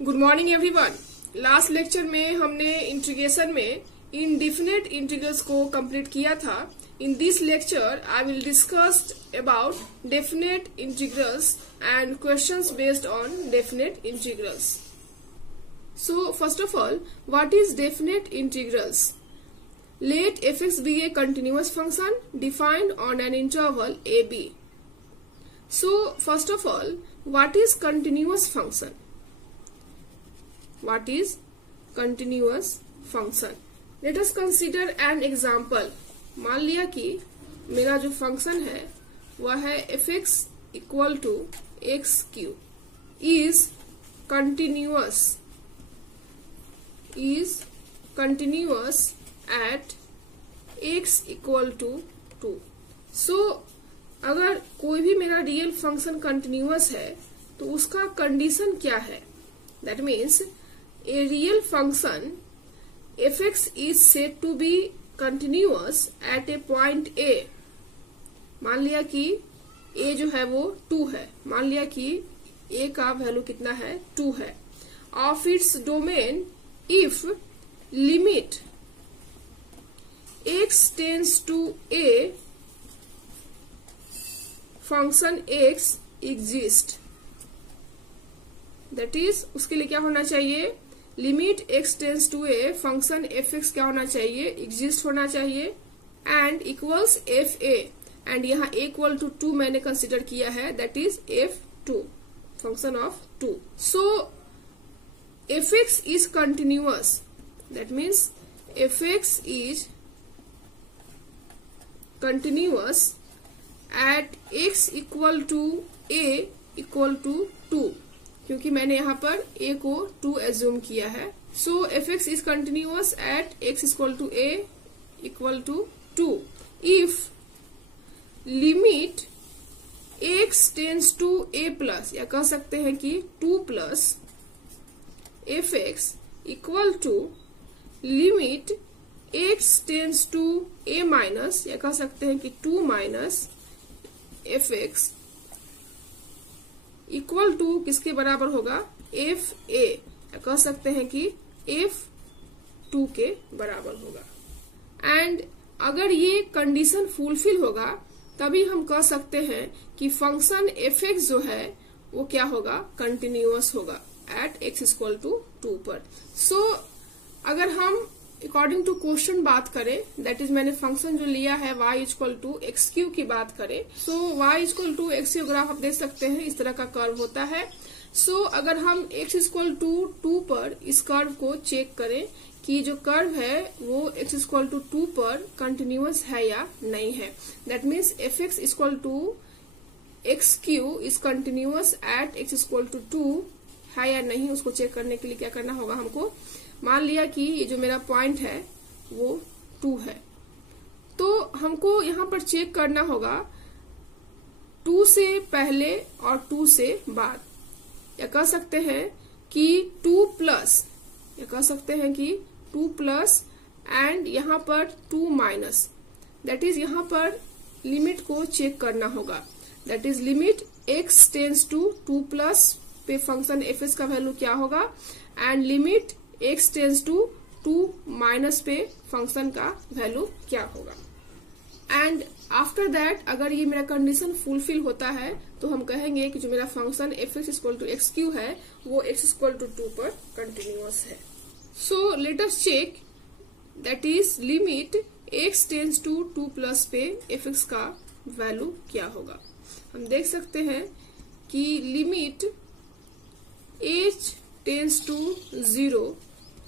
Good morning everyone. Last lecture में हमने integration में इनडिफिनिट इंटीग्रल्स को कंप्लीट किया था। In this lecture I will discuss about definite integrals and questions based on definite integrals. So first of all, what is definite integrals? Let fx be a continuous function defined on an interval ab. So first of all, what is continuous function? What is continuous function? Let us consider an example. मान लिया कि मेरा जो function है वह है fx equal to x cube is continuous at x equal to 2। So अगर कोई भी मेरा रियल फंक्शन कंटिन्यूअस है तो उसका कंडीशन क्या है? That means a real function fx is said to be continuous at a point a। मान लिया कि a जो है वो 2 है, मान लिया कि a का वैल्यू कितना है? 2 है। Of its domain if limit x tends to a function x exist, that is उसके लिए क्या होना चाहिए? Limit x tends to a function fx क्या होना चाहिए? exist होना चाहिए एंड इक्वल्स fa, एंड यहाँ इक्वल टू 2 मैंने कंसिडर किया है, that is f2 function of 2। So fx is continuous, that means fx is continuous at x equal to a equal to 2, क्योंकि मैंने यहाँ पर a को 2 एज्यूम किया है। So fx is continuous at x equal to a equal to 2 if limit x tends to a plus, या कह सकते हैं कि 2 plus fx equal to limit x tends to a minus, या कह सकते हैं कि 2 माइनस fx इक्वल टू किसके बराबर होगा? fa, या कह सकते हैं कि f2 के बराबर होगा। एंड अगर ये कंडीशन फुलफिल होगा तभी हम कह सकते हैं कि फंक्शन fx जो है वो क्या होगा? कंटिन्यूअस होगा एट x इक्वल टू 2 पर। सो अगर हम अकॉर्डिंग टू क्वेश्चन बात करें, दैट इज मैंने फंक्शन जो लिया है y equal to x cube की बात करें, so y equal to x cube graph आप देख सकते हैं इस तरह का कर्व होता है। सो अगर हम x इक्वल टू 2 पर इस कर्व को चेक करें कि जो कर्व है वो x इक्वल टू 2 पर कंटिन्यूअस है या नहीं है, that means fx equal to x cube is continuous at x equal to 2 है या नहीं, उसको चेक करने के लिए क्या करना होगा हमको? मान लिया कि ये जो मेरा पॉइंट है वो 2 है, तो हमको यहाँ पर चेक करना होगा 2 से पहले और 2 से बाद, या कह सकते हैं कि 2 प्लस, या कह सकते हैं कि 2 प्लस एंड यहाँ पर 2 माइनस, दैट इज यहाँ पर लिमिट को चेक करना होगा, that is limit x tends to 2 plus पे फंक्शन fs का वैल्यू क्या होगा, and limit x tends to 2 minus पे फंक्शन का वैल्यू क्या होगा। एंड आफ्टर दैट अगर ये मेरा कंडीशन फुलफिल होता है तो हम कहेंगे कि जो मेरा function fx equal to x cube है वो x इक्वल टू 2 पर कंटिन्यूअस है। So let us check, that is limit x tends to 2 plus पे fx का वैल्यू क्या होगा। हम देख सकते हैं कि limit h tends to 0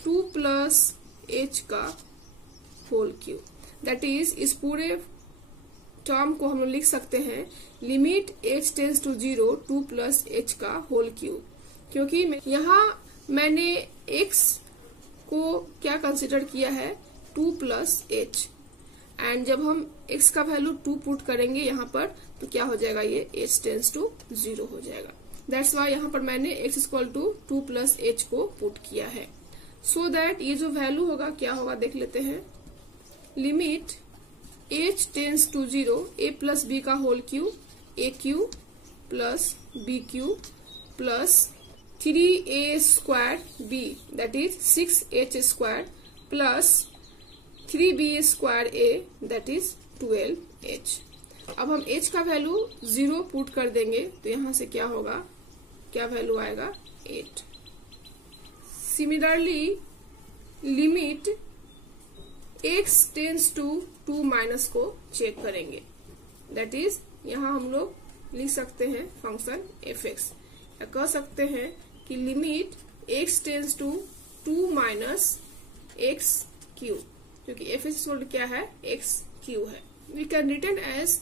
2 plus h का होल क्यू, दैट इज इस पूरे टर्म को हम लोग लिख सकते हैं limit h tends to 0 2 plus h का होल क्यू, क्योंकि यहाँ मैंने x को क्या कंसिडर किया है? 2 प्लस h, एंड जब हम x का वैल्यू 2 पुट करेंगे यहाँ पर तो क्या हो जाएगा? ये h टेंस टू 0 हो जाएगा। दैट्स वाई यहाँ पर मैंने x equal to 2 plus h को पुट किया है। सो दैट ये जो वैल्यू होगा क्या होगा देख लेते हैं। Limit h tends to 0 a plus b का whole cube a cube plus b cube plus 3a² b that is 6h² plus 3b² a that is 12h। अब हम h का वैल्यू 0 पुट कर देंगे तो यहां से क्या होगा, क्या वैल्यू आएगा 8। Similarly limit x tends to 2 minus को चेक करेंगे, दैट इज यहां हम लोग लिख सकते हैं फंक्शन fx, या कह सकते हैं कि limit x tends to 2 minus x cube, क्योंकि fx क्या है x क्यू है। We can return as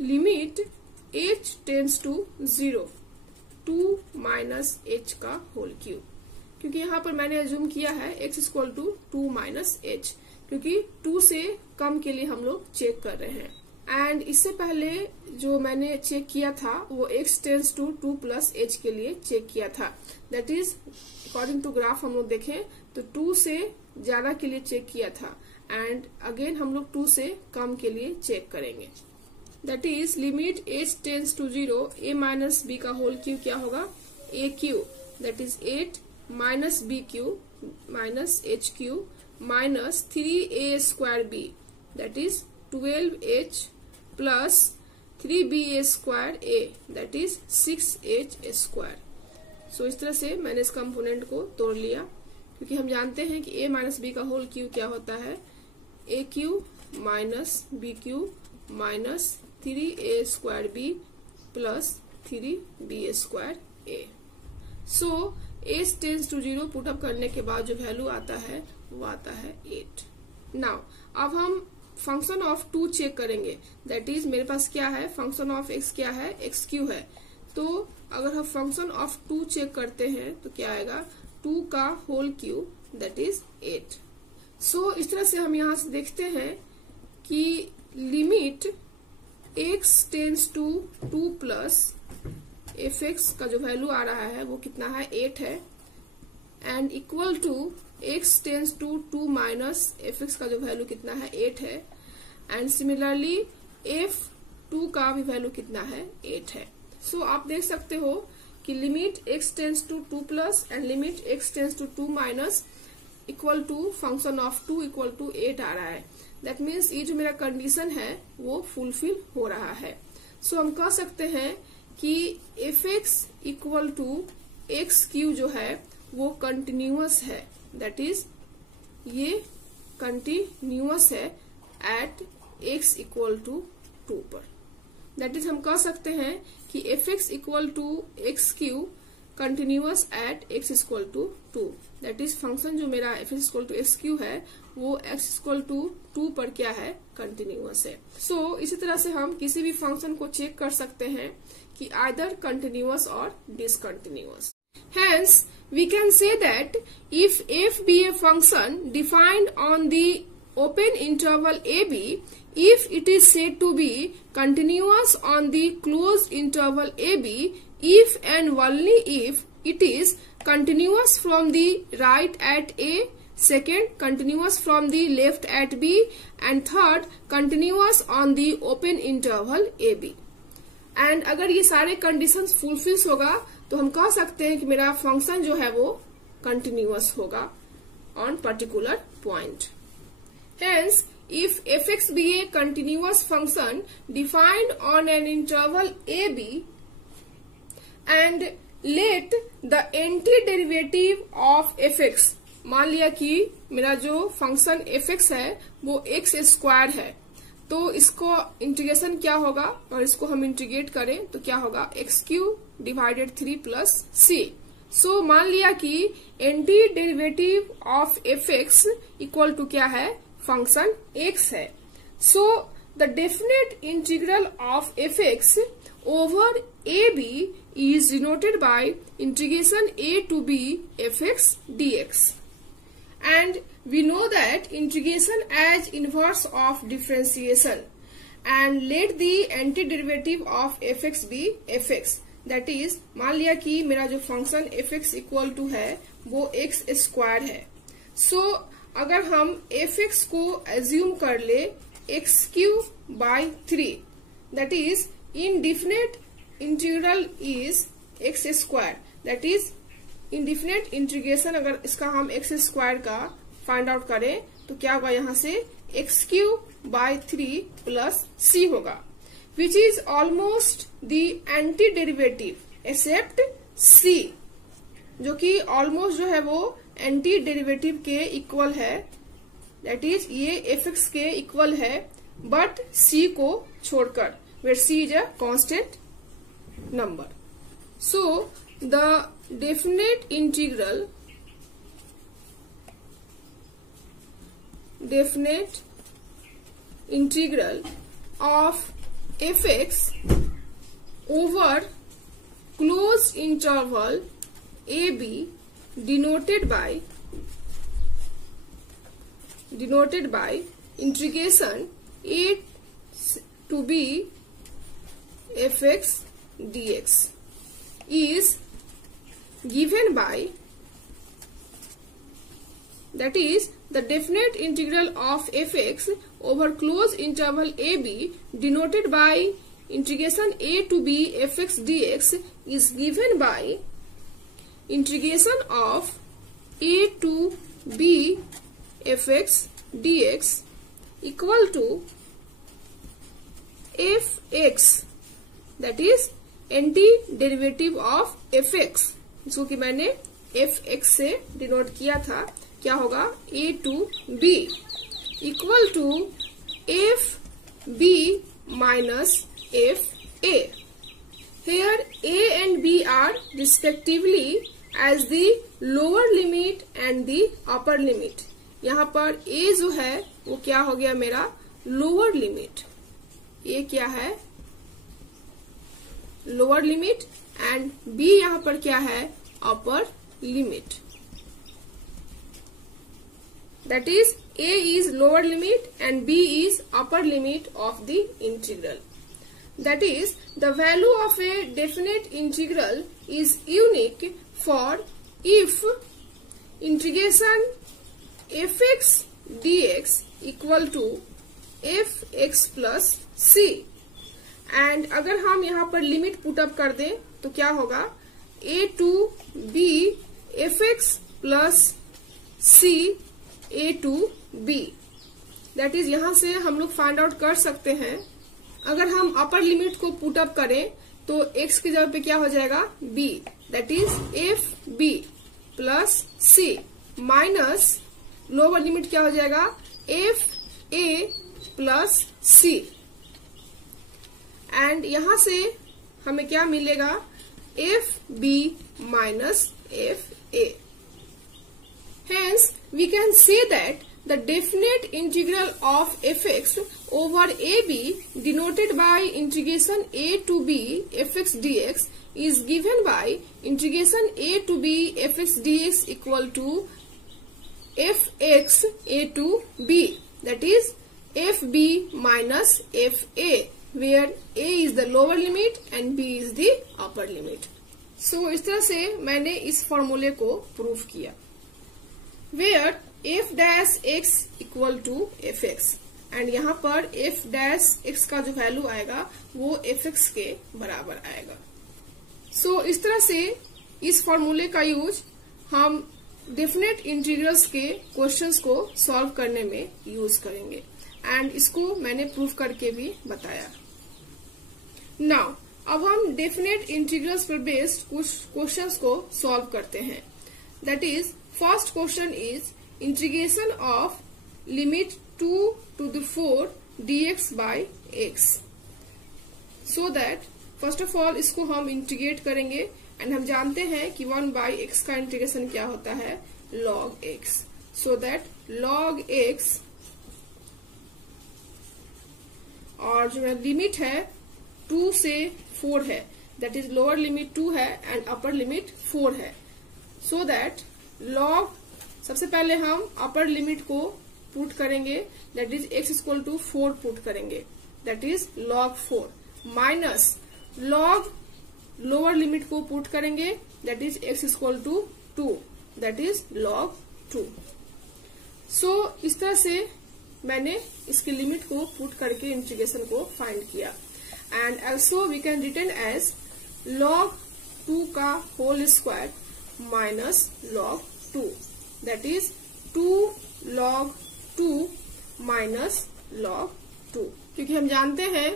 limit h tends to 0 2 minus h का होल क्यूब, क्योंकि यहाँ पर मैंने अज्यूम किया है x equal to 2 minus h, क्योंकि 2 से कम के लिए हम लोग चेक कर रहे हैं। एंड इससे पहले जो मैंने चेक किया था वो x tends to 2 plus h के लिए चेक किया था, that is according to graph हम लोग देखें तो 2 से ज्यादा के लिए चेक किया था, एंड अगेन हम लोग 2 से कम के लिए चेक करेंगे, that is limit h tends to 0 a minus b का होल क्यूब क्या होगा a cube, that is 8 minus b cube minus h cube minus 3a² b that is 12h plus 3b² a that is 6h²। So इस तरह से मैंने इस component को तोड़ लिया, क्योंकि हम जानते हैं कि a माइनस b का होल क्यूब क्या होता है a cube minus b cube minus 3a² b plus 3b² a। So h tends to 0 put up करने के बाद जो वैल्यू आता है वो आता है 8। नाउ अब हम फंक्शन ऑफ 2 चेक करेंगे, दैट इज मेरे पास क्या है फंक्शन ऑफ x क्या है x क्यू है, तो अगर हम फंक्शन ऑफ 2 चेक करते हैं तो क्या आएगा 2 का whole cube that is 8। So इस तरह से हम यहाँ से देखते हैं कि limit x tends to 2 plus fx का जो वैल्यू आ रहा है वो कितना है 8 है, and equal to x tends to 2 minus fx का जो वैल्यू कितना है 8 है, एंड सिमिलरली f2 का भी वैल्यू कितना है 8 है। सो आप देख सकते हो कि limit x tends to 2 plus and limit x tends to 2 minus equal to function of 2 equal to 8 आ रहा है, दैट मीन्स ये जो मेरा कंडीशन है वो फुलफिल हो रहा है। सो हम कह सकते हैं कि fx equal to x cube जो है वो कंटिन्यूअस है, दैट इज ये कंटिन्यूअस है एट x इक्वल टू 2 पर, दैट इज हम कह सकते हैं कि fx equal to x cube continuous at x equal to 2, that is function जो मेरा fx equal to x cube है वो x इक्वल टू 2 पर क्या है कंटिन्यूअस है। सो इसी तरह से हम किसी भी फंक्शन को चेक कर सकते हैं कि आइदर कंटिन्यूअस और discontinuous. Hence, we can say that if f be a function defined on the open interval ab, if it is said to be continuous on the closed interval ab, if and only if it is continuous from the right at a, second continuous from the left at b, and third continuous on the open interval ab। And अगर ये सारे conditions fulfils होगा तो हम कह सकते हैं कि मेरा फंक्शन जो है वो कंटिन्यूअस होगा on particular point. Hence if fx be a continuous function defined on an interval ab and let the antiderivative of fx, मान लिया कि मेरा जो फंक्शन fx है वो x² है, तो इसको इंटीग्रेशन क्या होगा और इसको हम इंटीग्रेट करें तो क्या होगा x³ डिवाइडेड 3 प्लस c। सो मान लिया कि anti derivative of fx equal to क्या है फंक्शन x है। So the definite integral of fx over ab is denoted by integration a to b fx dx, and we know that integration as inverse of differentiation, and let the antiderivative of fx be fx, that is मान लिया कि मेरा जो function fx equal to है वो x² है। सो अगर हम fx को एज्यूम कर ले x³/3, that is indefinite integral is x², that is indefinite integration अगर इसका हम एक्स स्क्वायर का फाइंड आउट करें तो क्या होगा, यहाँ से x cube by 3 plus C होगा, which is almost the anti derivative except C, जो कि ऑलमोस्ट जो है वो एंटी डेरिवेटिव के इक्वल है, दैट इज ये एफ एक्स के इक्वल है, बट सी को छोड़कर, where C is a constant number. So the definite integral of fx over closed interval ab denoted by integration a to b fx dx is given by, that is the definite integral of fx over closed interval ab denoted by integration a to b fx dx is given by integration of a to b fx dx equal to fx, that is anti derivative of F x, जिसको कि मैंने F x से denote किया था, क्या होगा, A to B equal to F B minus F A. Here A and B are respectively as the lower limit and the upper limit. यहाँ पर ए जो है वो क्या हो गया मेरा लोअर लिमिट, ए क्या है लोअर लिमिट, एंड बी यहाँ पर क्या है upper limit, that is a is lower limit and b is upper limit of the integral. That is the value of a definite integral is unique for if integration f x D x equal to f x plus C. And अगर हम यहाँ पर limit put up कर दें तो क्या होगा, A to B F x plus C A to B, that is यहाँ से हम लोग फाइंड आउट कर सकते हैं. अगर हम अपर लिमिट को पुटअप करें तो एक्स की जगह पे क्या हो जाएगा B, that is F B plus C minus lower limit क्या हो जाएगा F A plus C. And यहां से हमें क्या मिलेगा F B minus F A. Hence we can say that the definite integral of F X over A B denoted by integration A to B F x D X is given by integration A to B F x D x equal to f x A to B, that is F B minus F A, where a is the lower limit and b is the upper limit. So इस तरह से मैंने इस फॉर्मूले को prove किया, where f dash x equal to fx, and यहाँ पर f dash x का जो वैल्यू आएगा वो fx के बराबर आएगा. So इस तरह से इस फॉर्मूले का यूज हम डेफिनेट इंटीग्रल्स के क्वेश्चंस को सॉल्व करने में यूज करेंगे, एंड इसको मैंने प्रूव करके भी बताया. नाउ अब हम डेफिनेट इंटीग्रल्स पर बेस्ड कुछ क्वेश्चंस को सॉल्व करते हैं. That is first question is integration of limit 2 to the 4 dx by x. So that first of all इसको हम इंटीग्रेट करेंगे, एंड हम जानते हैं कि 1 by x का इंटीग्रेशन क्या होता है log x. So that log x और जो लिमिट है 2 से 4 है, दैट इज लोअर लिमिट 2 है एंड अपर लिमिट 4 है. सो दैट लॉग, सबसे पहले हम अपर लिमिट को पुट करेंगे, that is x equal to 4 put करेंगे, that is log 4 minus log lower limit को पुट करेंगे, that is x equal to 2, that is log 2. So इस तरह से मैंने इसकी लिमिट को पुट करके इंटीग्रेशन को फाइंड किया, and also we can return as log 2 का whole square minus log 2, that is 2 log 2 minus log 2। क्योंकि हम जानते हैं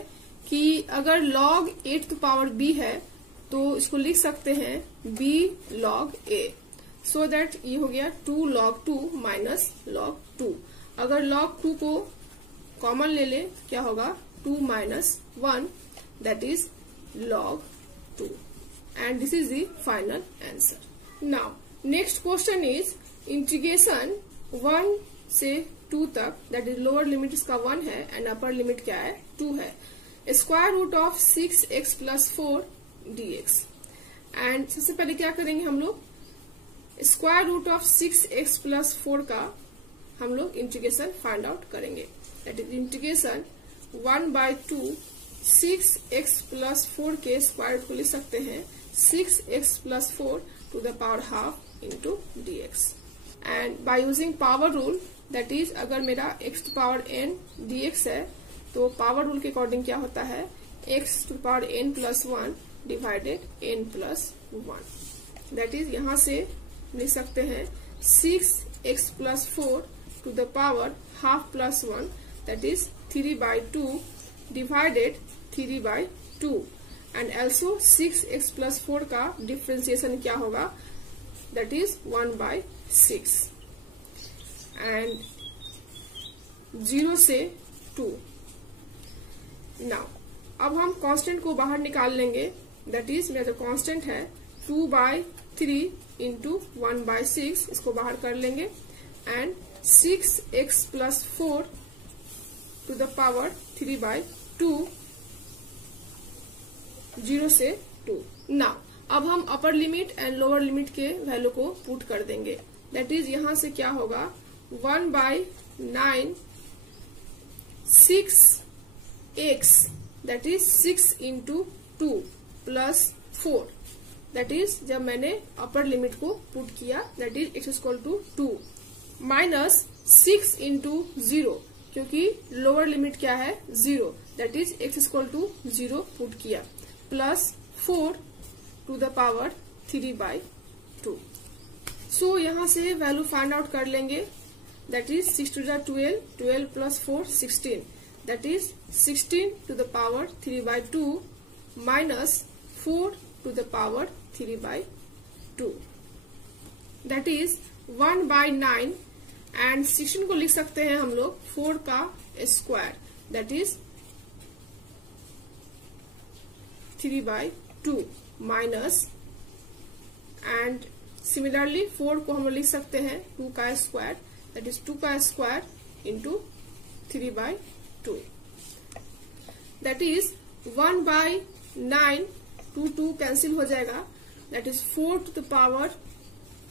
कि अगर log a to the power b है तो इसको लिख सकते हैं b log a, so that ये हो गया 2 log 2 माइनस log 2। अगर log 2 को कॉमन ले ले क्या होगा 2 minus 1, that is log 2, and this is the final answer. Now next question is integration 1 से 2 तक, दैट इज लोअर लिमिट इसका 1 है एंड अपर लिमिट क्या है 2 है, square root of 6x plus 4 dx। And सबसे पहले क्या करेंगे हम लोग, square root of 6x plus 4 का हम लोग इंटीग्रेशन फाइंड आउट करेंगे, that is integration 1/2 6x plus 4 के स्क्वायर रूट को लिख सकते हैं 6x plus 4 to the power half into dx। And by using power rule, that is अगर मेरा x to power n dx है तो पावर रूल के अकॉर्डिंग क्या होता है x to power n plus 1 divided n plus 1, that is यहां से लिख सकते हैं 6x plus 4 to the power half plus 1, that is 3/2 divided 3/2। And also 6x plus 4 का डिफ्रेंसिएशन क्या होगा, दैट इज 1/6 एंड 0 से 2। नाउ अब हम कांस्टेंट को बाहर निकाल लेंगे, दैट इज मेरा जो कांस्टेंट है 2/3 इंटू 1/6, इसको बाहर कर लेंगे and 6x plus 4 to the power 3/2 0 से 2। नाउ अब हम upper limit and lower limit के वैल्यू को पुट कर देंगे, दैट इज यहां से क्या होगा 1/9 6x, that is 6 into 2 plus 4, that is जब मैंने अपर लिमिट को पुट किया that is x equal to 2 minus 6 into 0, क्योंकि लोअर लिमिट क्या है 0, that is x equal to 0 put किया plus 4 to the power 3/2। So यहां से वैल्यू फाइंड आउट कर लेंगे, that is 6 to the 12, 12 plus 4 16, that is 16 to the power 3/2 minus 4 to the power 3/2, that is 1/9 and 16 को लिख सकते हैं हम लोग 4 का square, that is 3/2 minus and similarly 4 को हम लिख सकते हैं 2 का स्क्वायर, दैट इज 2 का square into 3/2, that is 1/9 2 cancel हो जाएगा, that is 4 to the power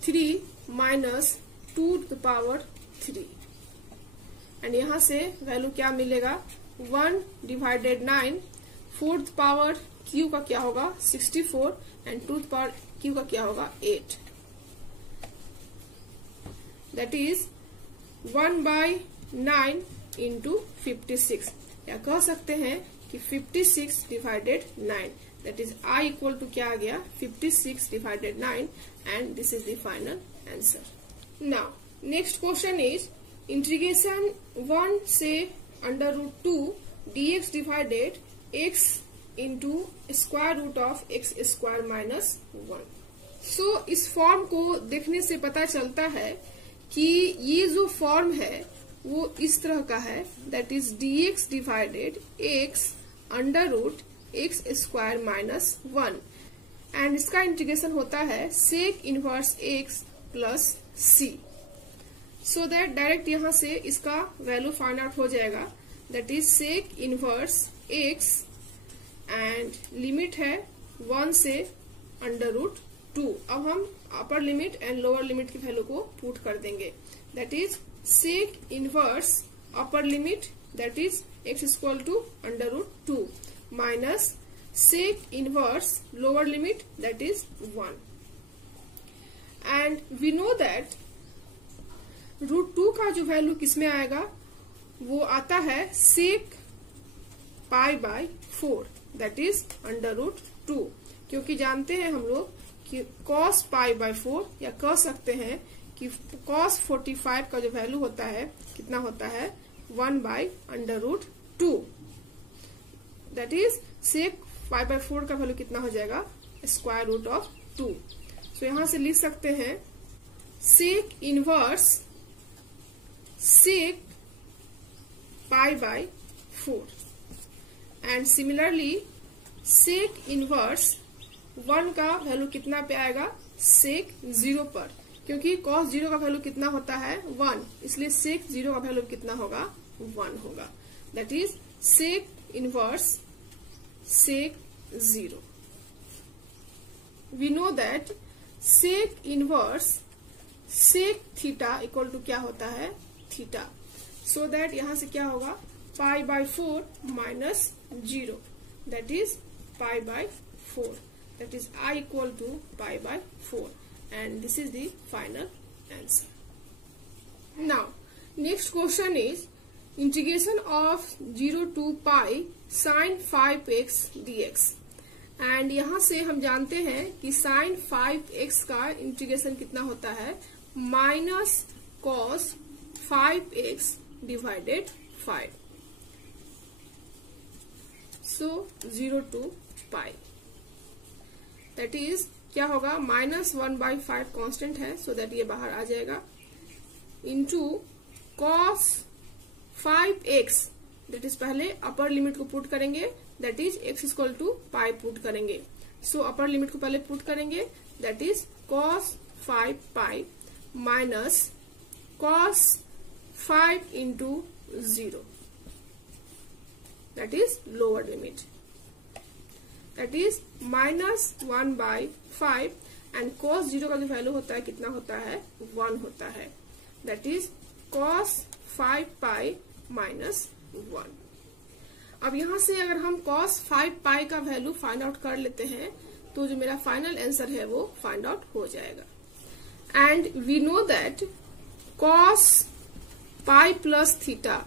3 minus 2 to the power 3 and यहां से वैल्यू क्या मिलेगा 1/9, 4th पावर q का क्या होगा 64 एंड 2th पावर q का क्या होगा 8, दैट इज 1/9 इंटू 56, या कह सकते हैं कि 56 divided 9, that is I equal to क्या आ गया 56 divided 9 and this is the final answer. Now next question is integration 1 से √2 dx divided x into square root of x square minus 1। So इस फॉर्म को देखने से पता चलता है कि ये जो फॉर्म है वो इस तरह का है, that is dx divided x √x square minus 1 and इसका इंटीग्रेशन होता है sec inverse x plus c, so that direct यहां से इसका वैल्यू फाइंड आउट हो जाएगा, that is sec inverse x and limit है 1 से √2। अब हम upper limit and lower limit की वैल्यू को पुट कर देंगे, that is sec inverse upper limit that is x equal to √2 minus sec inverse lower limit that is 1 and we know that √2 का जो वैल्यू किसमें आएगा वो आता है सेक π/4 दैट इज √2, क्योंकि जानते हैं हम लोग कि cos पाई बाय 4, या कह सकते हैं कि cos 45 का जो वैल्यू होता है कितना होता है 1/√2। That is sec pi by 4 का वैल्यू कितना हो जाएगा √2। सो यहां से लिख सकते हैं sec inverse sec pi by 4 and similarly sec inverse 1 का वैल्यू कितना पे आएगा सेक 0 पर, क्योंकि cos 0 का वैल्यू कितना होता है 1, इसलिए सेक 0 का वैल्यू कितना होगा 1 होगा। That is sec inverse sec 0। We know that sec inverse sec theta equal to क्या होता है थीटा। सो दैट यहां से क्या होगा पाई by 4 minus 0, that is pi by 4, that is I equal to pi by 4, and this is the final answer. Now next question is integration of 0 to pi sin 5x dx, and यहाँ से हम जानते हैं कि sin 5x का integration कितना होता है minus cos 5x divided 5, so 0 to pi, that is क्या होगा -1/5 कांस्टेंट है, सो दैट ये बाहर आ जाएगा, into cos 5x, that is पहले अपर लिमिट को पुट करेंगे, that is x equal to pi put करेंगे। सो अपर लिमिट को पहले पुट करेंगे, that is cos 5 pi minus cos 5 into 0, that is lower limit, that is -1/5 and cos 0 का जो value होता है कितना होता है 1 होता है, that is cos 5 pi minus 1। अब यहां से अगर हम cos 5 पाई का वैल्यू फाइंड आउट कर लेते हैं तो जो मेरा फाइनल आंसर है वो फाइंड आउट हो जाएगा। And we know that cos pi plus theta,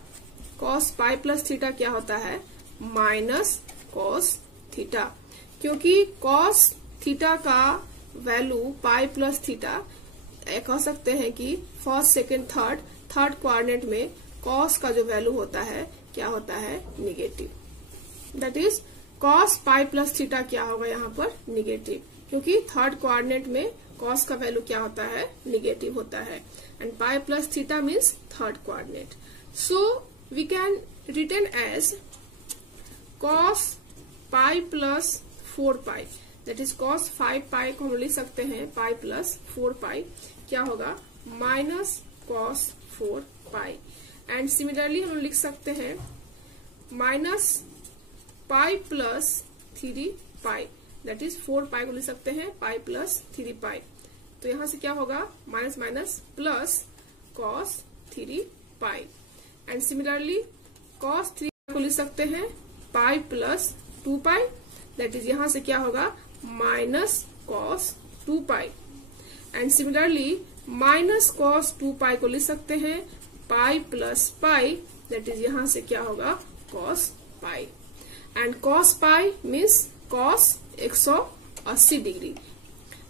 cos pi plus theta क्या होता है माइनस cos थीटा, क्योंकि cos थीटा का वैल्यू पाई प्लस थीटा कह सकते हैं कि फर्स्ट सेकेंड थर्ड कोऑर्डिनेट में cos का जो वैल्यू होता है क्या होता है negative, that is cos pi plus theta क्या होगा यहाँ पर निगेटिव, क्योंकि थर्ड कोऑर्डिनेट में cos का वैल्यू क्या होता है निगेटिव होता है, and pi plus theta means third coordinate. So we can written as cos pi plus 4 pi, that is cos 5 pi को हम लिख सकते हैं पाई प्लस 4 पाई क्या होगा minus cos 4 pi, and similarly हम लिख सकते हैं minus pi plus 3 pi, that is 4 पाई को लिख सकते हैं पाई प्लस 3 पाई, तो यहां से क्या होगा minus minus plus cos 3 pi, and similarly cos 3 को लिख सकते हैं pi plus 2 pi, that is यहां से क्या होगा minus cos 2 pi, and similarly minus cos 2 पाई को लिख सकते हैं पाई प्लस पाई, दैट इज यहां से क्या होगा cos pi, and cos pi means cos 180 degree,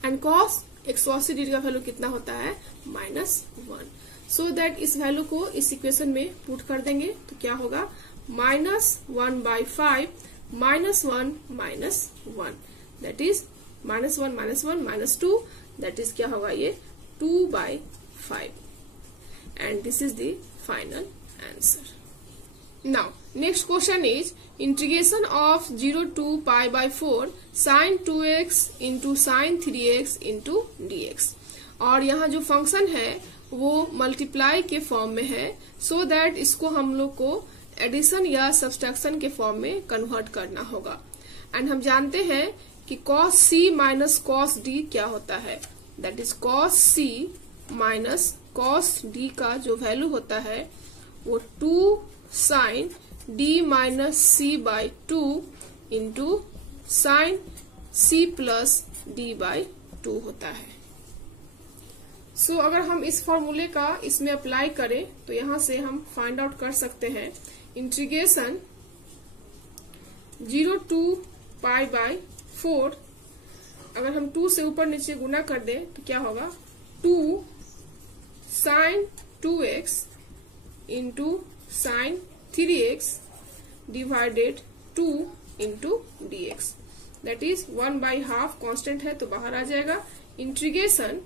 and cos 180 degree का वैल्यू कितना होता है -1, सो दैट इस वैल्यू को इस इक्वेशन में पुट कर देंगे तो क्या होगा -1/5 -1 -1, दैट इज -1 -1 -2, दैट इज क्या होगा ये 2/5, and this is the final answer. Now next question is integration of 0 to pi by 4 sin 2x into sin 3x into dx, और यहाँ जो फंक्शन है वो मल्टीप्लाई के फॉर्म में है, सो दैट इसको हम लोग को एडिशन या सब्सट्रैक्शन के फॉर्म में कन्वर्ट करना होगा। एंड हम जानते हैं कि cos c minus cos d क्या होता है, that is cos c minus cos d का जो वैल्यू होता है वो 2 sin d minus c by 2 into sin c plus d by 2 होता है। सो अगर हम इस फॉर्मूले का इसमें अप्लाई करें तो यहां से हम फाइंड आउट कर सकते हैं इंटीग्रेशन 0 to pi by 4 अगर हम 2 से ऊपर नीचे गुना कर दें तो क्या होगा, 2 sin 2x into sin 3x divided 2 into dx, that is 1/2 constant है तो बाहर आ जाएगा। Integration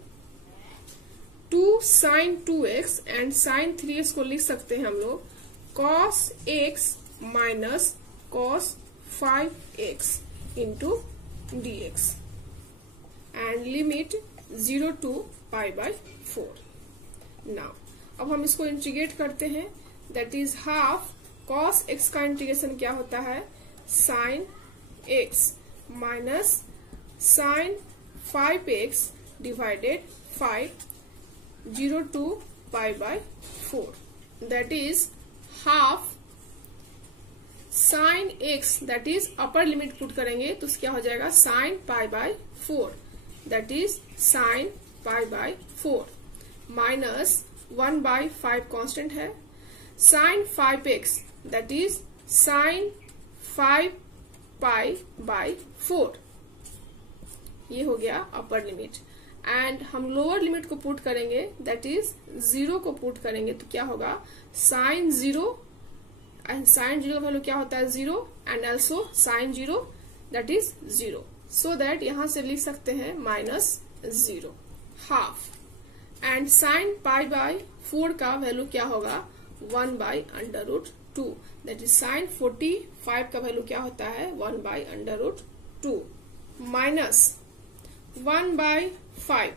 2 sin 2x and sin 3x को लिख सकते हैं हम लोग cos x minus cos 5x into dx and limit 0 to π/4। Now अब हम इसको इंटीग्रेट करते हैं, that is half cos x का इंटीग्रेशन क्या होता है, sin x minus sin 5x divided 5 0 to π/4, that is half sin x, that is upper limit put करेंगे तो क्या हो जाएगा sin π/4, that is sin π/4 minus 1/5 constant है, sin 5x that is sin 5π/4, ये हो गया अपर लिमिट। एंड हम लोअर लिमिट को पुट करेंगे, दैट इज 0 को पुट करेंगे तो क्या होगा sin 0, एंड sin 0 का वैल्यू क्या होता है 0, and also sin 0 that is 0, so that यहां से लिख सकते हैं -0 हाफ, एंड sin π/4 का वैल्यू क्या होगा 1/√2, दैट इज sin 45 का वैल्यू क्या होता है 1/√2 माइनस 1/5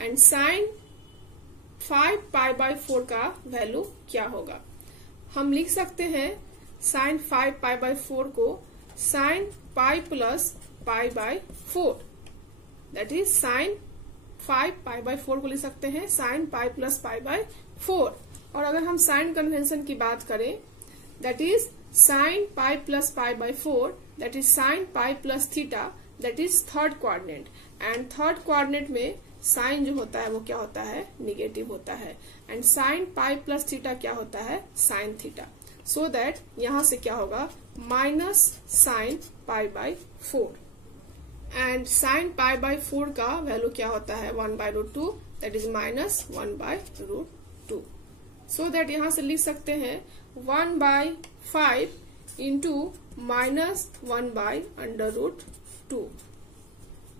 एंड sin 5π/4 का वैल्यू क्या होगा, हम लिख सकते हैं sin 5π/4 को sin π plus π/4, that is sin 5π/4 को लिख सकते हैं sin π प्लस π/4। और अगर हम साइन कन्वेंशन की बात करें, that is sin π plus π/4, that is sin π plus theta, that is third coordinate, and third coordinate में साइन जो होता है वो क्या होता है निगेटिव होता है, एंड sin π प्लस थीटा क्या होता है sin थीटा, सो दैट यहां से क्या होगा माइनस sin π/4, एंड sin π/4 का वैल्यू क्या होता है 1/√2, that is minus 1/√2, so that यहां से लिख सकते हैं 1/5 इंटू माइनस 1/√2,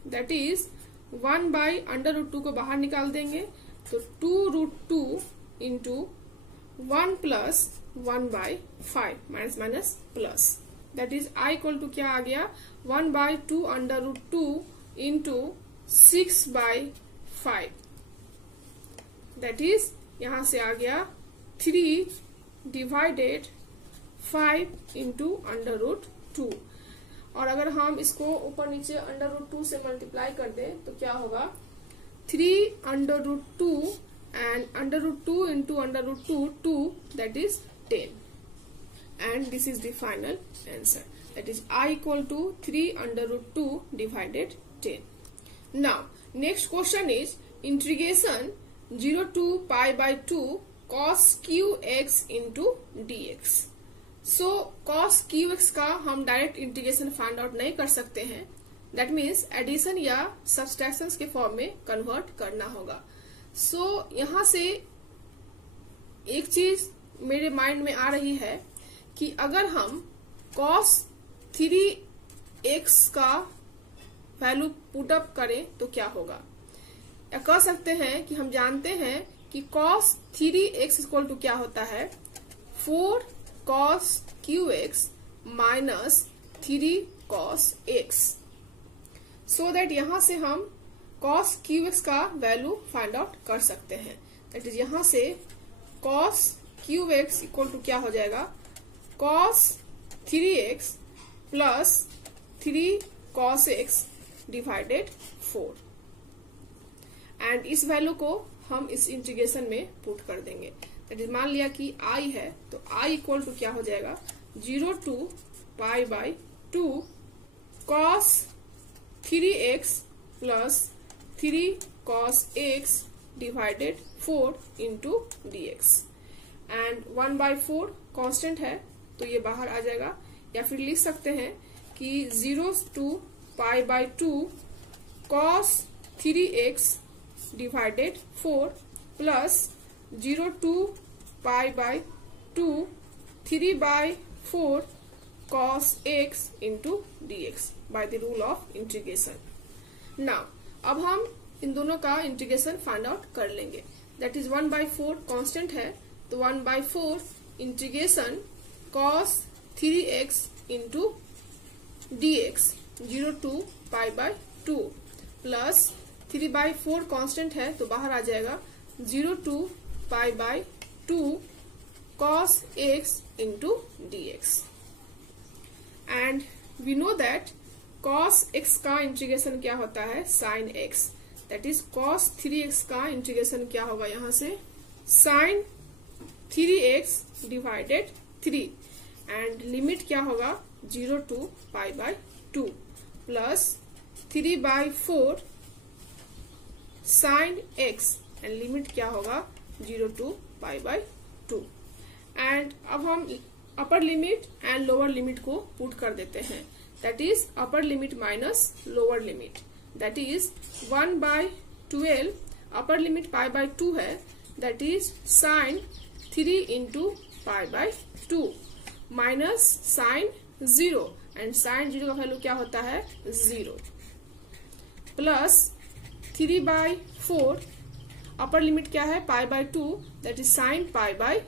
दैट इज 1/√2 को बाहर निकाल देंगे तो 2√2 into 1 plus 1/5 minus minus plus, that is I equal to क्या आ गया 1/2√2 इंटू 6/5, दैट इज यहां से आ गया 3 डिवाइडेड 5 इंटू √2, और अगर हम इसको ऊपर नीचे √2 से मल्टीप्लाई कर दें तो क्या होगा 3√2 and √2 into √2 2, that is 10, and this is the final answer, that is I equal to 3√2 divided 10. Now next question is integration 0 to π/2 cos qx into dx. So cos qx का हम डायरेक्ट इंटीग्रेशन फाइंड आउट नहीं कर सकते हैं, that means addition या subtraction के form में convert करना होगा। सो यहां से एक चीज मेरे माइंड में आ रही है कि अगर हम cos 3x का वैल्यू पुट अप करें तो क्या होगा, या कह सकते हैं कि हम जानते हैं कि cos 3x इक्वल टू क्या होता है 4 cos qx minus 3 cos x, so that यहां से हम cos qx का वैल्यू फाइंड आउट कर सकते हैं, दैट इज यहां से cos qx इक्वल टू क्या हो जाएगा cos 3x plus 3 cos x divided 4, and इस वैल्यू को हम इस इंटीग्रेशन में पुट कर देंगे, दैट इज मान लिया कि I है तो I इक्वल टू क्या हो जाएगा 0 to π/2 cos 3x plus 3 cos x divided 4 into dx, and 1/4 constant है तो ये बाहर आ जाएगा, या फिर लिख सकते हैं कि 0 to π/2 cos 3x divided 4 plus 0 to pi by 2 3/4 cos x into dx by the rule of integration. Now अब हम इन दोनों का इंटीग्रेशन फाइंड आउट कर लेंगे. दैट इज 1/4 कांस्टेंट है, तो 1/4 integration cos 3x into dx 0 to pi by 2 plus 3/4 constant है तो बाहर आ जाएगा 0 to pi by 2 cos x into dx. And we know that cos x का इंटीग्रेशन क्या होता है sin x. That is cos 3x का इंटीग्रेशन क्या होगा यहाँ से sin 3x divided 3 and limit क्या होगा 0 to pi by 2 plus 3/4 sin x and limit क्या होगा 0 to पाई बाय 2. एंड अब हम upper limit and lower limit को पुट कर देते हैं. That is upper limit minus lower limit. That is 1/12 upper limit pi by 2 है. That is sine 3 into pi by 2 minus sine 0 and sine 0 का value क्या होता है 0 प्लस 3/4 अपर limit क्या है पाई by 2 that is sign pi by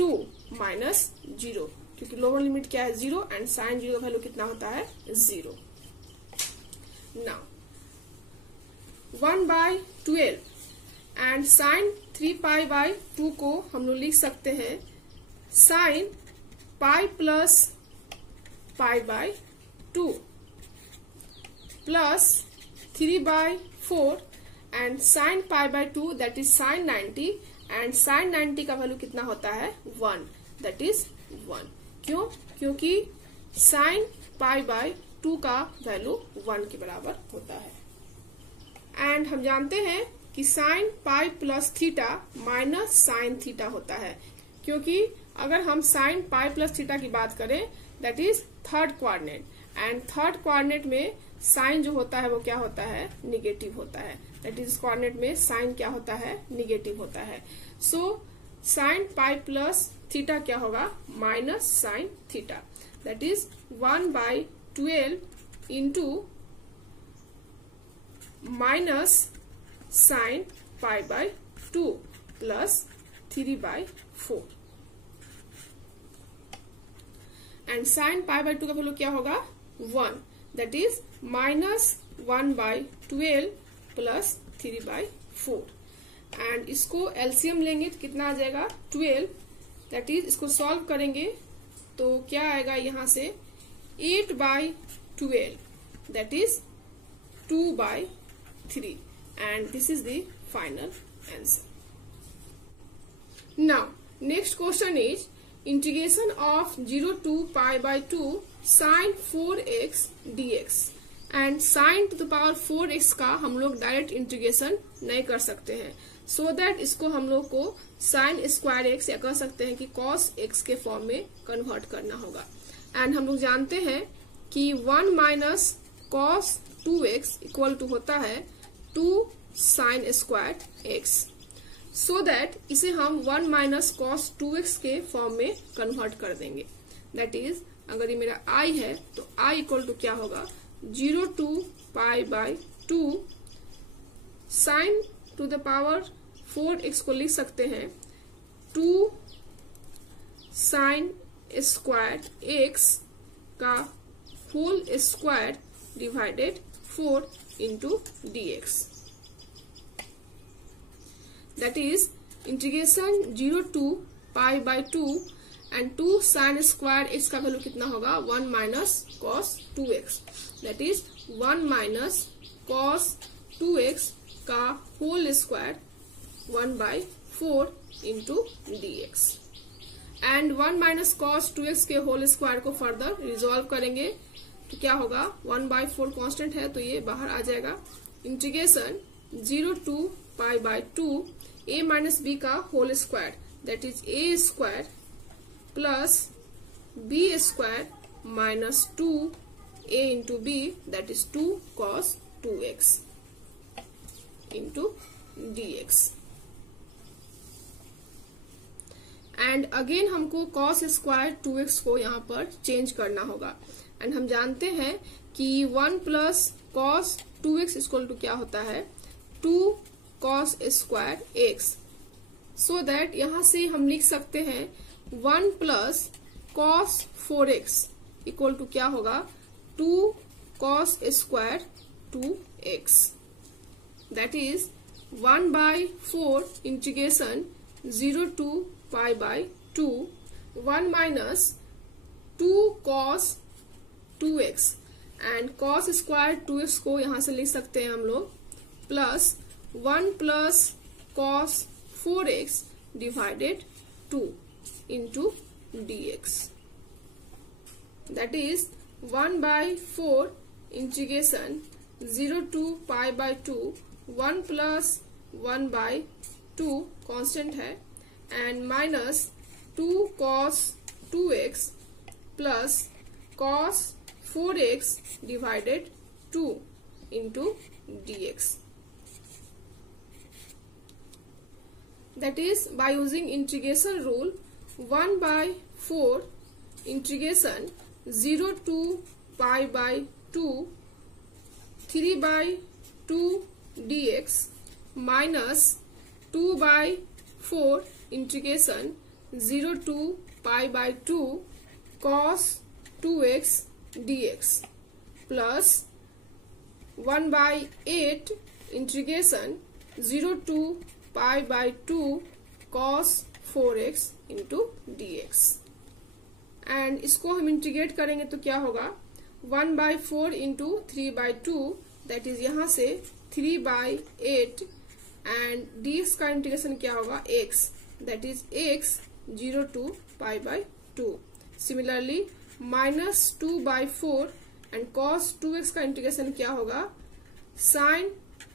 2 minus 0 क्योंकि lower limit क्या है 0 एंड साइन 0 का वैल्यू कितना होता है 0. Now 1/12 and sine 3 pi by 2 को हम लोग लिख सकते हैं sine pi plus pi by 2 plus 3/4 and sine pi by 2 that is sine 90 and sine 90 का वैल्यू कितना होता है 1 दैट इज 1. क्यों? क्योंकि साइन पाई बाय 2 का वैल्यू 1 के बराबर होता है. एंड हम जानते हैं कि sign pi plus theta minus sine theta होता है क्योंकि अगर हम साइन पाई प्लस थीटा की बात करें that is third coordinate and third coordinate में साइन जो होता है वो क्या होता है निगेटिव होता है. दैट इज कोऑर्डिनेट में साइन क्या होता है निगेटिव होता है. So sine pi plus theta क्या होगा minus sign theta. That is 1/12 into minus sign pi by 2 plus 3/4 and sine pi by 2 का वैल्यू क्या होगा 1 that is minus 1/12 plus 3/4 and इसको एलसीएम लेंगे तो कितना आ जाएगा 12. दैट इज इसको सॉल्व करेंगे तो क्या आएगा यहाँ से 8/12 that is 2/3 and this is the final answer. Now next question is integration of 0 to pi by 2 sine 4x dx and sine to the power 4x का हम लोग डायरेक्ट इंटीग्रेशन नहीं कर सकते हैं. सो दैट इसको हम लोग को साइन स्क्वायर एक्स या कह सकते हैं कि कॉस एक्स के फॉर्म में कन्वर्ट करना होगा. एंड हम लोग जानते हैं कि 1 minus cos 2x equal to होता है 2 sine square x. So that इसे हम 1 माइनस कॉस 2x के फॉर्म में कन्वर्ट कर देंगे. दैट इज अगर ये मेरा i है तो i इक्वल टू क्या होगा 0 to pi by 2 sine to the power 4x को लिख सकते हैं 2 साइन स्क्वायर x का whole square divided 4 into dx. That is integration 0 to pi by 2 and 2 sine square x का वैल्यू कितना होगा 1 minus cos 2x. That is 1 minus cos 2x का whole square 1/4 into dx and 1 minus cos 2x के whole square को further resolve करेंगे तो क्या होगा 1/4 कांस्टेंट है तो ये बाहर आ जाएगा. Integration 0 to pi by 2 a minus b का whole square that is a square plus b square minus 2 a into b, that is 2 cos 2x into dx. And again हमको cos स्क्वायर 2x को यहाँ पर change करना होगा. And हम जानते हैं कि 1 plus cos 2x equal to क्या होता है, 2 cos square x. So that यहां से हम लिख सकते हैं 1 plus cos 4x equal to क्या होगा, 2 cos square 2x. That is 1/4 integration 0 to pi by 2, 1 minus 2 cos 2x and cos square 2x को यहां से लिख सकते हैं हम लोग plus 1 plus cos 4x divided 2 into dx. That is 1/4 integration 0 to pi by 2, 1 plus 1/2 constant है and minus 2 cos 2x plus cos 4x divided 2 into dx. That is, by using integration rule, 1/4 integration 0 to pi by 2 3/2 dx minus 2/4 integration 0 to pi by 2 cos 2x dx plus 1/8 integration 0 to pi by 2 cos 4x into dx. And इसको हम integrate करेंगे तो क्या होगा, 1/4 into 3/2, that is यहां से 3/8 and dx का integration क्या होगा, x, that is x 0 to pi by 2. Similarly minus 2/4 and cos 2x का इंटीग्रेशन क्या होगा, sin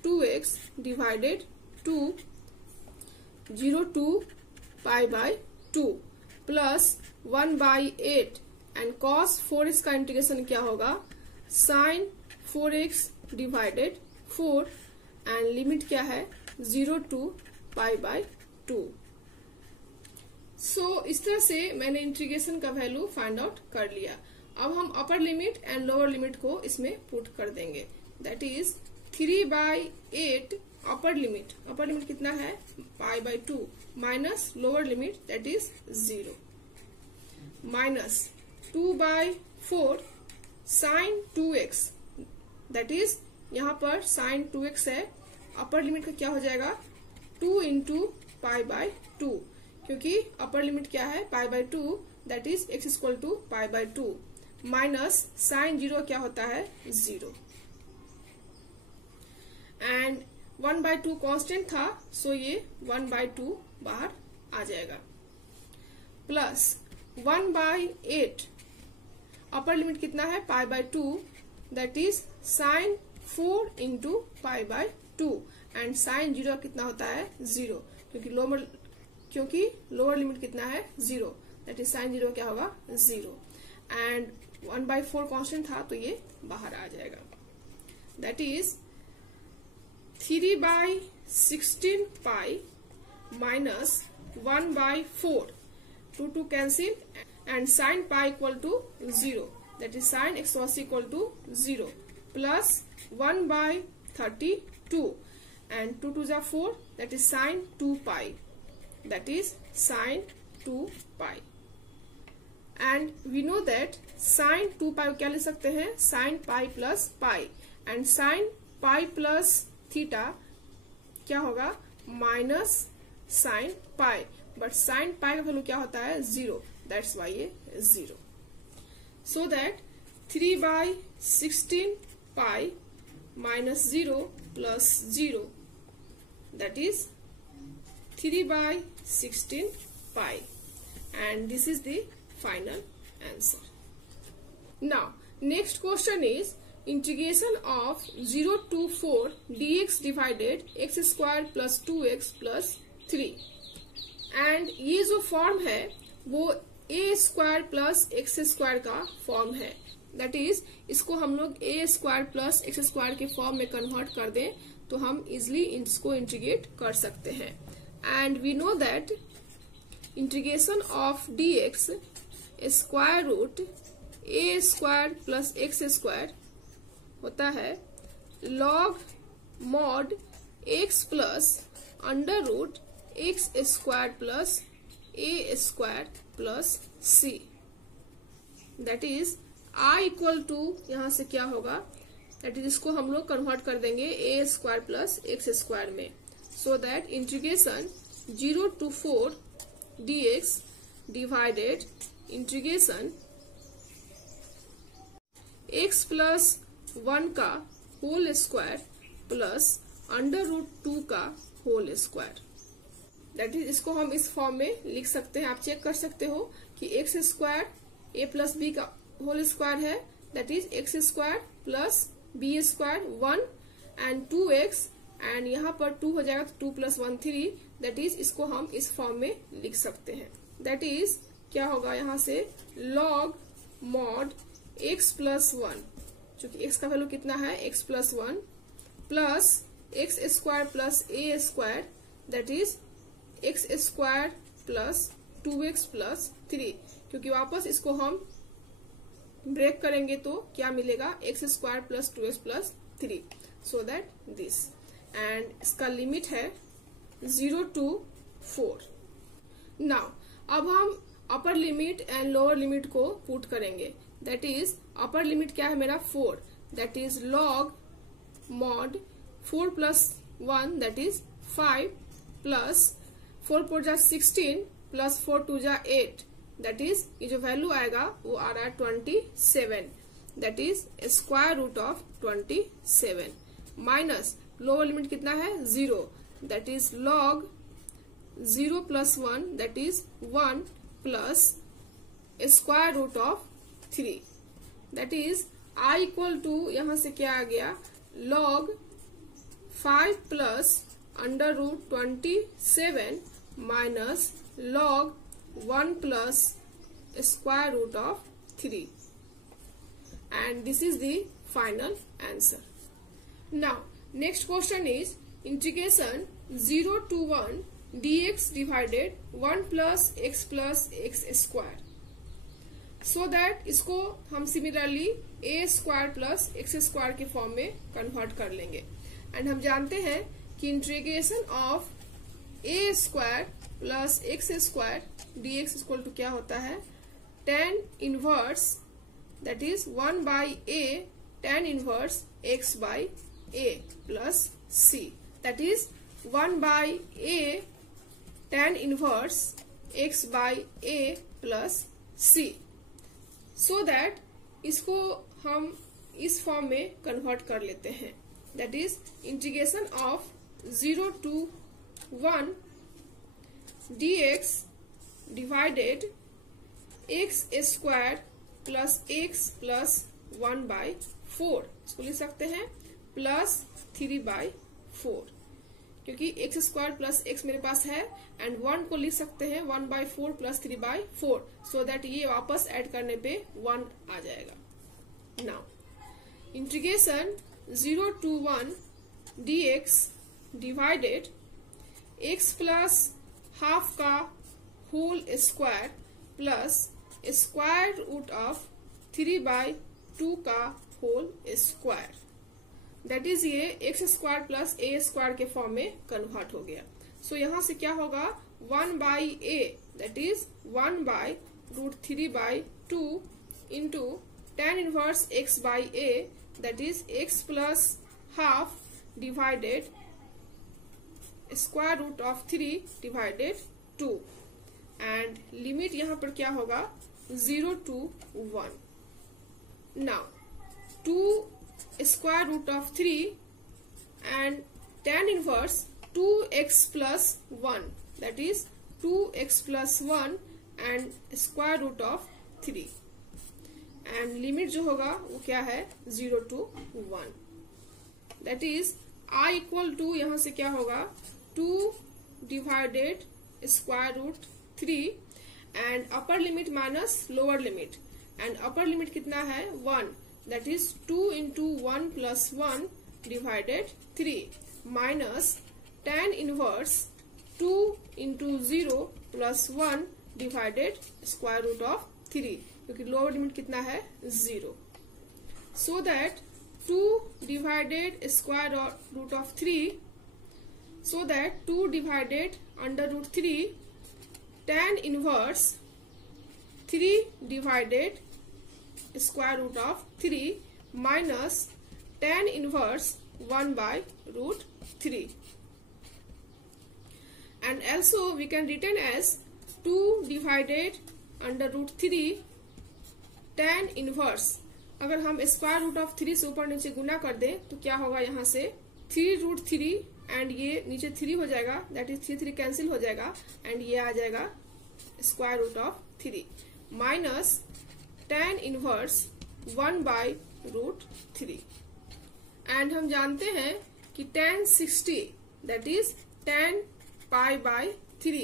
2x divided 2 0 to pi by 2 plus 1/8 and cos 4x का इंटीग्रेशन क्या होगा, sin 4x divided 4 and limit क्या है 0 to pi by 2. सो इस तरह से मैंने इंटीग्रेशन का वैल्यू फाइंड आउट कर लिया. अब हम upper limit and lower limit को इसमें पुट कर देंगे. दैट इज 3/8 अपर लिमिट कितना है, π/2 minus lower limit that is 0 minus 2/4 sin 2x, that is यहाँ पर sin 2x है, अपर लिमिट का क्या हो जाएगा 2 इंटू π/2, क्योंकि अपर लिमिट क्या है π/2, that is x equal to π/2 minus sin 0 क्या होता है 0 एंड 1/2 कांस्टेंट था, सो ये 1/2 बाहर आ जाएगा प्लस 1/8 अपर लिमिट कितना है π/2, that is sin 4 into π/2 and sin 0 कितना होता है 0, क्योंकि लोअर लिमिट कितना है 0, दैट इज sin 0 क्या होगा 0 एंड 1/4 कांस्टेंट था तो ये बाहर आ जाएगा. That is 3/16 pi minus 1/4, 2 cancel and sin pi equal to 0, that is sin x was equal to 0 plus 1/32 and 2 2s are 4, that is sin 2 pi, that is sin 2 pi. And we know that sin 2 pi क्या लिख सकते हैं, sin pi plus pi and sin pi plus theta क्या होगा minus sine pi, but sine pi का value क्या होता है 0, दैट्स वाई ये 0. So that 3/16 pi minus 0 plus 0, that is 3/16 pi and this is the final answer. Now next question is integration of 0 to 4 dx divided x square plus 2x plus 3 and ये जो form है वो a square plus x square का form है. That is इसको हम लोग ए square plus X square के फॉर्म में कन्वर्ट कर दें तो हम इजिली इसको इंटीग्रेट कर सकते हैं। And we know that integration of dx square root A square plus X square होता है log mod x plus under root X square plus A square plus C. That is I equal to यहाँ से क्या होगा, that is इसको हम लोग convert कर देंगे A square plus X square में। So that integration 0 to 4 dx divided integration x plus 1 का whole square plus under root 2 का होल स्क्वायर। दैट इज इसको हम इस फॉर्म में लिख सकते हैं। आप चेक कर सकते हो कि X square A plus B का होल स्क्वायर है, that is X square plus B square 1 and 2x and यहाँ पर 2 हो जाएगा तो 2 प्लस 1 3। दैट इज इसको हम इस फॉर्म में लिख सकते हैं। दैट इज क्या होगा यहाँ से log mod x प्लस 1, चूंकि x का वैल्यू कितना है x plus 1 plus X square plus A square that is X square plus 2x plus 3, क्योंकि वापस इसको हम ब्रेक करेंगे तो क्या मिलेगा x square plus 2x plus 3। So that this and इसका लिमिट है 0 to 4। नाउ अब हम upper limit and lower limit को पुट करेंगे। दैट इज अपर लिमिट क्या है मेरा 4, that is log mod 4 plus 1 that is 5 plus 4 4 जा 16 प्लस 4 2 जा 8 दैट इज ये जो वैल्यू आएगा वो आ रहा है 27, that is square root of 27 minus lower limit कितना है 0, that is log 0 plus 1 that is 1 plus square root of 3। That is I equal to यहाँ से क्या आ गया log 5 plus under root 27 minus log 1 plus square root of 3 and this is the final answer. Now next question is integration 0 to 1 dx divided 1 plus x square. So that इसको हम similarly A square plus X square के form में convert कर लेंगे। And हम जानते हैं कि integration of A square plus X square dx equal to क्या होता है tan inverse that is 1 by A tan inverse x by a plus c, that is 1 by A tan inverse x by a plus c। So that इसको हम इस form में convert कर लेते हैं। That is integration of 0 to 1 dx divided x square plus x plus 1 by 4, इसको लिख सकते हैं प्लस 3 बाई 4, क्योंकि एक्स स्क्वायर प्लस एक्स मेरे पास है एंड 1 को लिख सकते हैं 1 by 4 plus 3 by 4, so that ये वापस ऐड करने पे 1 आ जाएगा। Now integration 0 to 1 dx divided x plus half का whole square plus square root of 3 by 2 का होल स्क्वायर, दैट इज ये एक्स स्क्वायर प्लस ए स्क्वायर के फॉर्म में कन्वर्ट हो गया। सो यहाँ से क्या होगा 1 by a that is 1 by root 3 by 2 into tan inverse x by a that is x plus half divided square root of 3 divided 2 and limit यहाँ पर क्या होगा 0 to 1। Now 2 square root of 3 and tan inverse 2x plus 1 that is 2x plus 1 and square root of 3 and limit जो होगा वो क्या है 0 to 1, that is i equal to यहाँ से क्या होगा 2 divided square root 3 and upper limit minus lower limit and upper limit कितना है 1, that is 2 into 1 plus 1 divided 3 minus tan inverse 2 into 0 plus 1 divided square root of 3, क्योंकि lower limit कितना है 0. So that 2 divided square root of 3, so that 2 divided under root 3 tan inverse 3 divided square root of 3 minus tan inverse 1 by root 3, and also we can written as 2 divided under root 3 tan inverse. अगर हम square root of 3 से ऊपर नीचे गुना कर दें तो क्या होगा, यहाँ से 3 रूट 3 एंड ये नीचे 3 हो जाएगा, दैट इज 3 कैंसिल हो जाएगा एंड ये आ जाएगा square root of 3 minus tan inverse 1 by root 3. And हम जानते हैं कि tan 60 that is tan pi by 3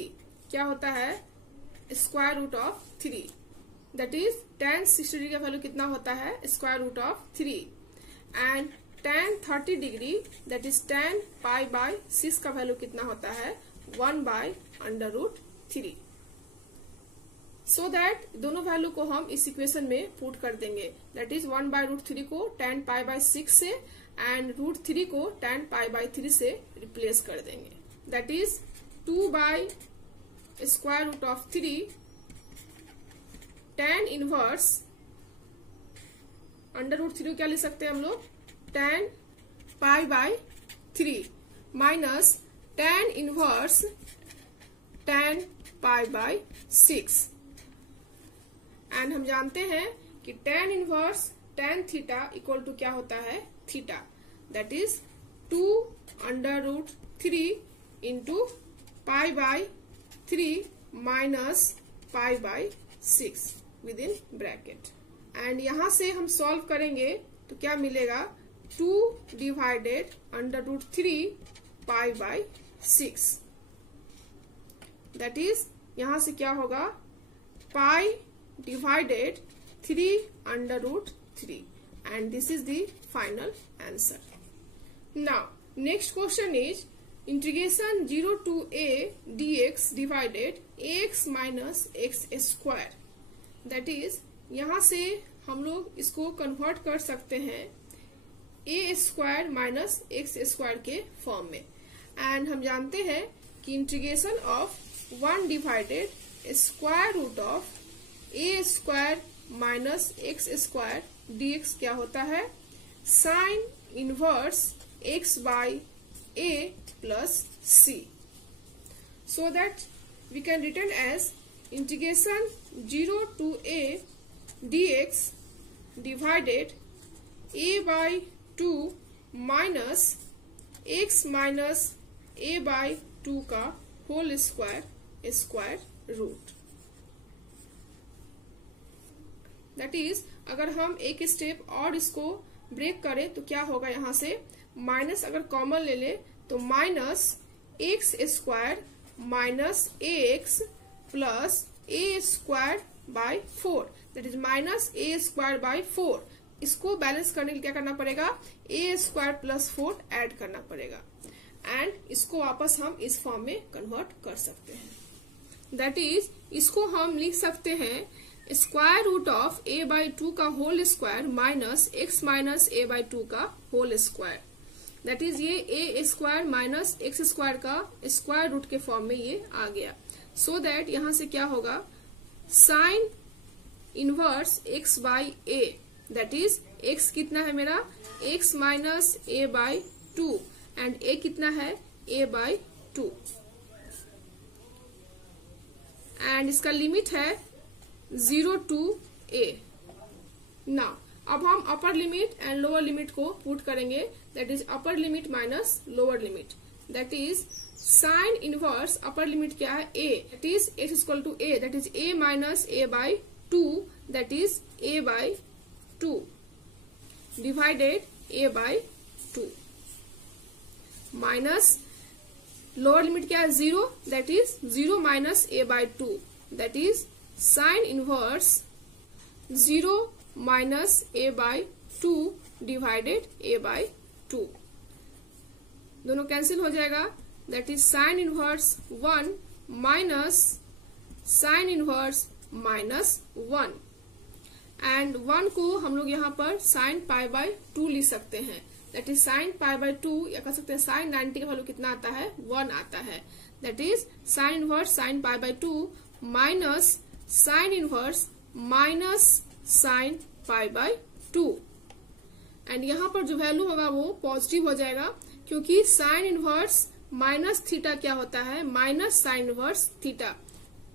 क्या होता है square root of 3, that is tan 60 का वैल्यू कितना होता है square root of 3, and tan 30 degree that is tan pi by 6 का वैल्यू कितना होता है 1 by under root 3. So that दोनों वैल्यू को हम इस इक्वेशन में पुट कर देंगे, दैट इज 1 बाय रूट 3 को tan पाई बाय 6 से एंड रूट 3 को tan पाई बाय 3 से रिप्लेस कर देंगे, that is 2 by square root of 3 tan inverse under root 3 क्या लिख सकते हैं हम लोग tan pi by 3 minus tan inverse tan pi by 6, and हम जानते हैं कि tan inverse tan theta equal to क्या होता है theta, that is 2 under root 3 into pi by 3 minus pi by 6 with in bracket. And यहां से हम सॉल्व करेंगे तो क्या मिलेगा 2 divided under root 3 pi by 6, that is यहां से क्या होगा pi divided 3 under root 3, and this is the final answer. Now next question is integration 0 to a dx divided ax minus x square, that is यहां से हम लोग इसको convert कर सकते हैं a square minus x square के form में, एंड हम जानते हैं कि integration of 1 divided square root of A square minus x square dx क्या होता है sine inverse x by a plus c, so that we can return as integration 0 to a dx divided a by 2 minus x minus a by 2 का whole square square root, that is अगर हम एक step और इसको break करें तो क्या होगा, यहां से माइनस अगर कॉमन ले ले तो minus x square minus A x plus A square by 4, that is minus A square by 4. इसको बैलेंस करने के लिए क्या करना पड़ेगा ए स्क्वायर प्लस 4 ऐड करना पड़ेगा, एंड इसको वापस हम इस फॉर्म में कन्वर्ट कर सकते हैं, दैट इज इसको हम लिख सकते हैं square root of a by 2 का whole square minus x minus a by 2 का होल स्क्वायर, दैट इज ये a square minus x square का स्क्वायर रूट के फॉर्म में ये आ गया. सो दैट यहां से क्या होगा sine inverse x by a, that is x कितना है मेरा x minus a by 2 and a कितना है a बाई 2, एंड इसका लिमिट है 0 टू a. नाउ अब हम upper limit and lower limit को पुट करेंगे, that is upper limit minus lower limit, that is sine inverse upper limit क्या है a, that is x equal to a, that is a minus a by 2, that is a by 2 divided a by 2 minus lower limit क्या है 0, that is 0 minus a by 2, that is sine inverse 0 minus a by 2 divided a by 2। दोनों cancel हो जाएगा, that is sine inverse 1 minus sine inverse minus 1। And 1 को हम लोग यहाँ पर साइन पाई बाई 2 लिख सकते हैं, that is sine pi by 2, या कह सकते हैं साइन 90 का वैल्यू कितना आता है, 1 आता है। That is sine inverse sine pi by 2 minus sine inverse minus sine pi by 2। And यहाँ पर जो वैल्यू होगा वो पॉजिटिव हो जाएगा, क्योंकि साइन इनवर्स माइनस थीटा क्या होता है, माइनस साइन इनवर्स थीटा।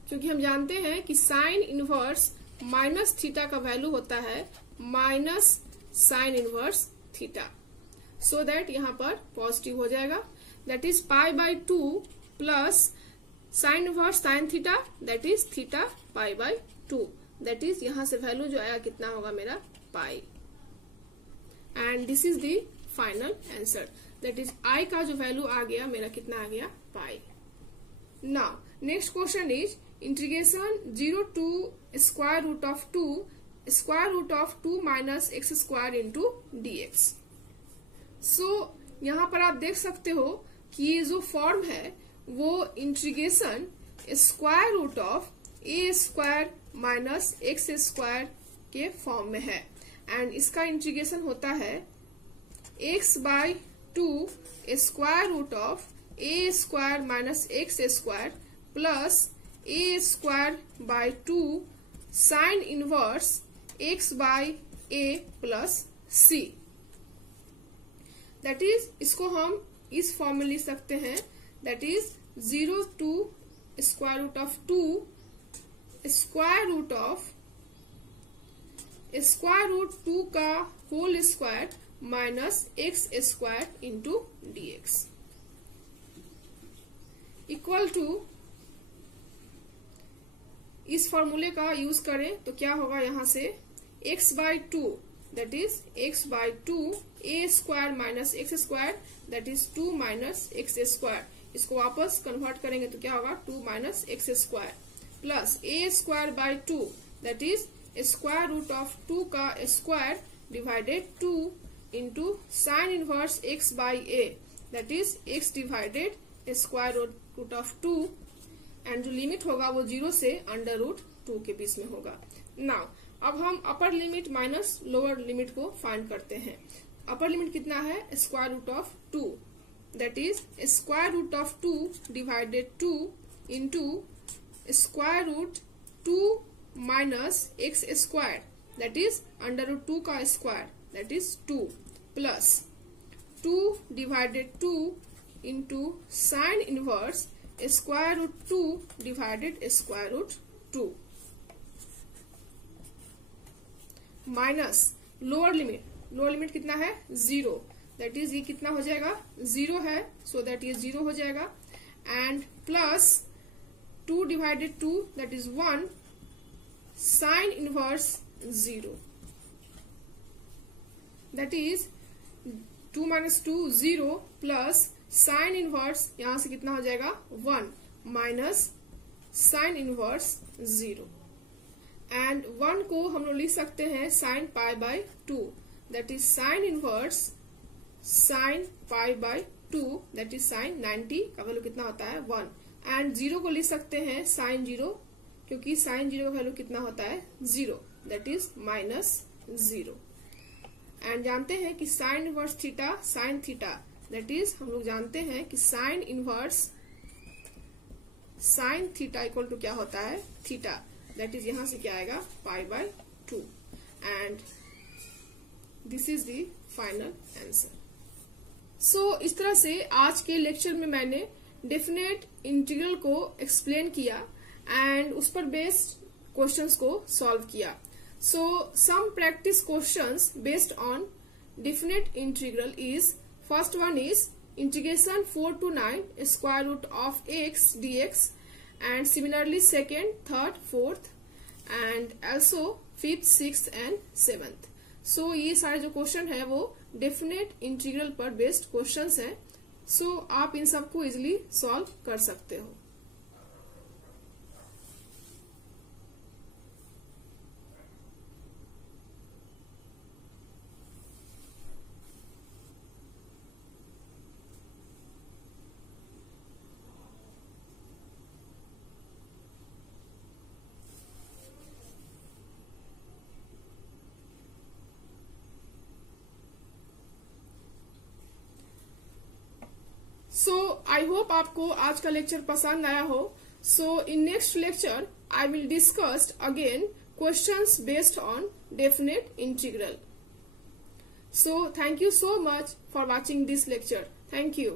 क्योंकि हम जानते हैं कि साइन इनवर्स माइनस थीटा का वैल्यू होता है minus sine inverse theta, so that यहाँ पर पॉजिटिव हो जाएगा। That is pi by 2 plus sine inverse sine theta, that is theta pi by 2। That is यहाँ से वैल्यू जो आया कितना होगा मेरा, pi. And this is the final answer, that is I का जो वैल्यू आ गया मेरा कितना आ गया, pi. Now next question is integration 0 to square root of 2 minus x square into dx। So यहाँ पर आप देख सकते हो कि ये जो फॉर्म है वो integration square root of a square minus x square के फॉर्म में है। एंड इसका इंटीग्रेशन होता है x by 2 square root of a square minus x square plus a square by 2 sine inverse x by a plus c। That is इसको हम इस form में लिख सकते हैं, that is 0 to square root of 2 square root 2 का whole square minus x square into dx equal to, इस फॉर्मूले का यूज करें तो क्या होगा, यहाँ से x by 2 that is x by 2 a square minus x square that is 2 minus x square, इसको वापस कन्वर्ट करेंगे तो क्या होगा 2 minus x square plus a square by 2 that is square root of 2 का square divided 2 into sine inverse x by a that is x divided square root of 2। And जो limit होगा वो 0 से अंडर रूट 2 के बीच में होगा। Now अब हम upper limit minus lower limit को फाइंड करते हैं। अपर लिमिट कितना है, square root of 2 that is square root of 2 divided 2 into square root 2 minus x square that is under root 2 का square that is 2 plus 2 divided 2 into sine inverse square root 2 divided square root 2 minus lower limit कितना है, 0 that is ये कितना हो जाएगा, 0 है, सो that ये 0 हो जाएगा। And plus 2 divided 2 that is 1 sine inverse 0 that is 2 minus 2 0 plus sine inverse यहां से कितना हो जाएगा 1 माइनस साइन इनवर्स 0। एंड 1 को हम लोग लिख सकते हैं sine pi by 2 that is sine inverse sine pi by 2 that is sine 90 का वैल्यू कितना होता है 1। एंड 0 को लिख सकते हैं साइन 0, क्योंकि साइन 0 का वैल्यू कितना होता है 0 दैट इज माइनस 0। एंड जानते हैं कि sine inverse theta sine theta that is हम लोग जानते हैं कि sine inverse sine theta equal to क्या होता है, थीटा दैट इज यहां से क्या आएगा, pi by 2। And this is the final answer. So इस तरह से आज के लेक्चर में मैंने डेफिनेट इंटीग्रल को एक्सप्लेन किया एंड उस पर बेस्ड क्वेश्चंस को सॉल्व किया। So some practice questions based on definite integral is, first one is integration 4 to 9 square root of x dx, and similarly second, third, fourth and also fifth, sixth and seventh। so ये सारे जो question है वो definite integral पर based questions हैं। so आप इन सबको easily solve कर सकते हो। आई होप आपको आज का लेक्चर पसंद आया हो. So in next lecture I will discuss again questions based on definite integral. So thank you so much for watching this lecture. Thank you.